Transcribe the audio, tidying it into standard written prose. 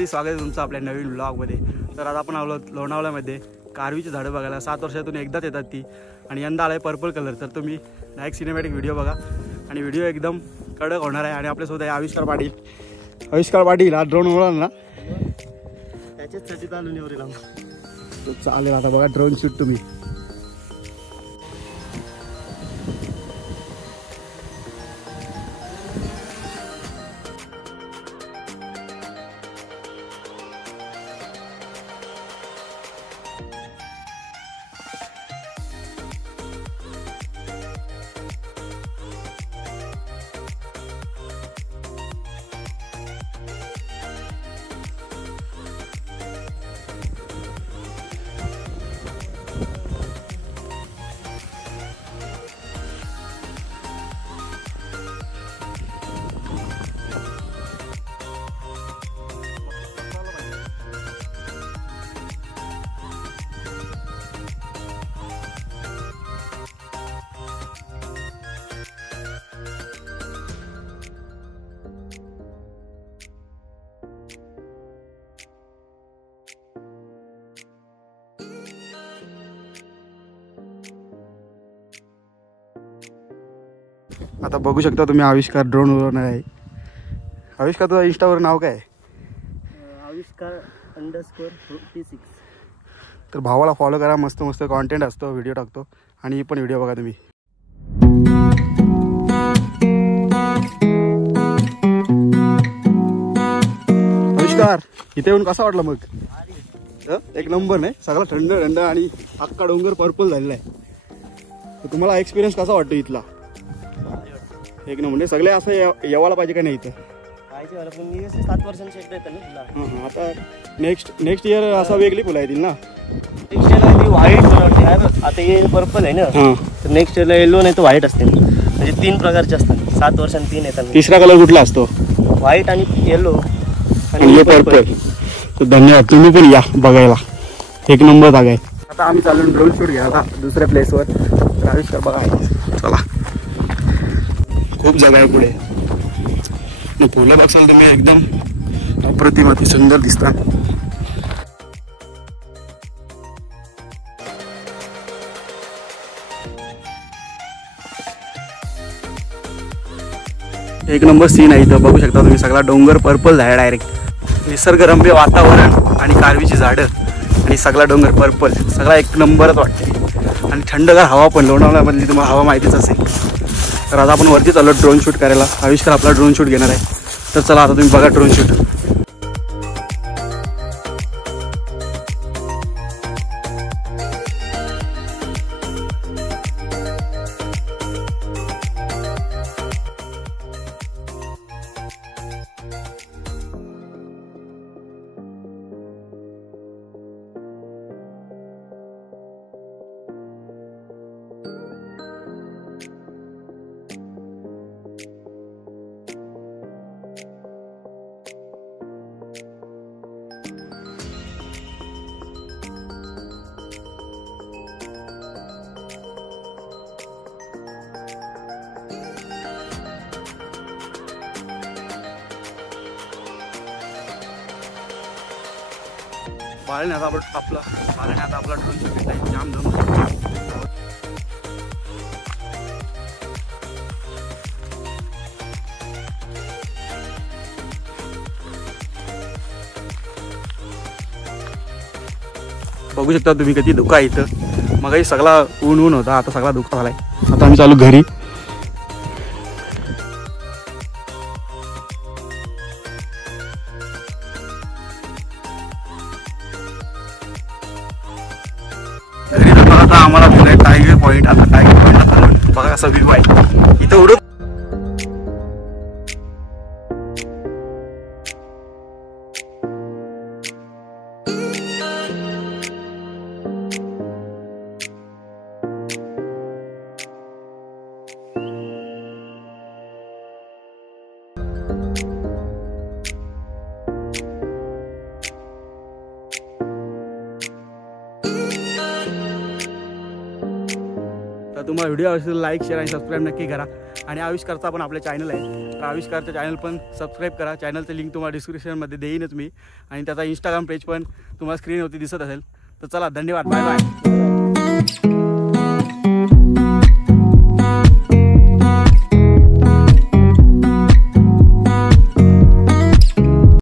मंडळी, स्वागत आहे तुमचं आपल्या नवीन व्लॉगमध्ये। तर आज आपण आलो लोणावळ्यामध्ये कारवीची झाडं बघायला। 7 वर्षातून एकदाच येतात ती आणि यंदा आलाय पर्पल कलर। तर तुम्ही डायरेक्ट सिनेमॅटिक व्हिडिओ बघा आणि व्हिडिओ एकदम कडक होणार आहे। आणि आपल्यासोबत आहे आविष्कार पाटील। आविष्कार पाटील हा ड्रोन उडवला ना, त्याच्यासाठी चालू निवरेला चालेल। आता बघा ड्रोन शूट तुम्ही। आता बघू शकता तुम्ही आविष्कार ड्रोन उडवणार आहे। आविष्कार तुझा इंस्टावर नाव काय आहे? आविष्कार_46। तर भावाला फॉलो करा, मस्त मस्त कंटेंट असतो, व्हिडिओ टाकतो। आणि ही पण व्हिडिओ बघा तुम्ही। आविष्कार इथे येऊन कसा वाटला मग? एक नंबर नाही, सगळा थंड थंड आणि अख्खा डोंगर पर्पल झालेला आहे। तर तुम्हाला एक्सपिरियन्स कसा वाटतो इथला? एक नंबर म्हणजे सगळे असं यावायला पाहिजे का नाही इथं? पण मी 7 वर्षांची एकदा येतं ना तुला। आता नेक्स्ट इयर असा वेगळी फुलं येतील ना। नेक्स्ट इयरला व्हाईट बनवते आता हे पर्पल आहे ना, तर नेक्स्ट इयरला येलो नाही तर व्हाईट असते। म्हणजे 3 प्रकारचे असतात, 7 वर्षांनी 3 येतात। तिसरा कलर कुठला असतो? व्हाईट आणि येलो आणि पर्पल। तर धन्यवाद, तुम्ही पण या बघायला, एक नंबर जागा आहे। आता आम्ही चालून ड्रोन शूट घ्या आता दुसऱ्या प्लेसवर। तर आविष्कार बघा, चला खूप जागा आहे पुढे। फुलं बघसाल तुम्ही एकदम अप्रतिम अति सुंदर दिसतात। एक नंबर सीन आहे इथं, बघू शकता तुम्ही। सगळा डोंगर पर्पल झाला डायरेक्ट। निसर्गरम्य वातावरण आणि कारवीची झाडं आणि सगळा डोंगर पर्पल, सगळा एक नंबरच वाटते। आणि थंडगार हवा पण, लोणावळ्यामधली तुम्हाला हवा माहितीच असेल। तर आता आपण वरती चाललो ड्रोन शूट करायला। आविष्कार आपला ड्रोन शूट घेणार आहे। तर चला आता तुम्ही बघा ड्रोन शूट। बाळने आता आपला ड्रोन शूट घेतलाय, जाम जम। बघू शकता तुम्ही किती धुका आहे इथं। मगाही सगळा ऊन होता, आता सगळा धुका झालाय। आता आम्ही चालू घरी। घरी जाता आता आम्हाला भेटलाय टायगर पॉईंट। आता टायगर पॉईंट बघा कसा व्ह्यू आहे इथं उडत। तर तुम्हाला व्हिडिओ असेल लाईक शेअर आणि सबस्क्राईब नक्की करा। आणि आविष्कारचा पण आपले चॅनल आहे, तर आविष्कारचं चॅनल पण सबस्क्राईब करा. चॅनलचं लिंक तुम्हाला डिस्क्रिप्शनमध्ये देईनच मी, आणि त्याचा इंस्टाग्राम पेज पण तुम्हाला स्क्रीनवरती दिसत असेल. तर चला, धन्यवाद, बाय बाय.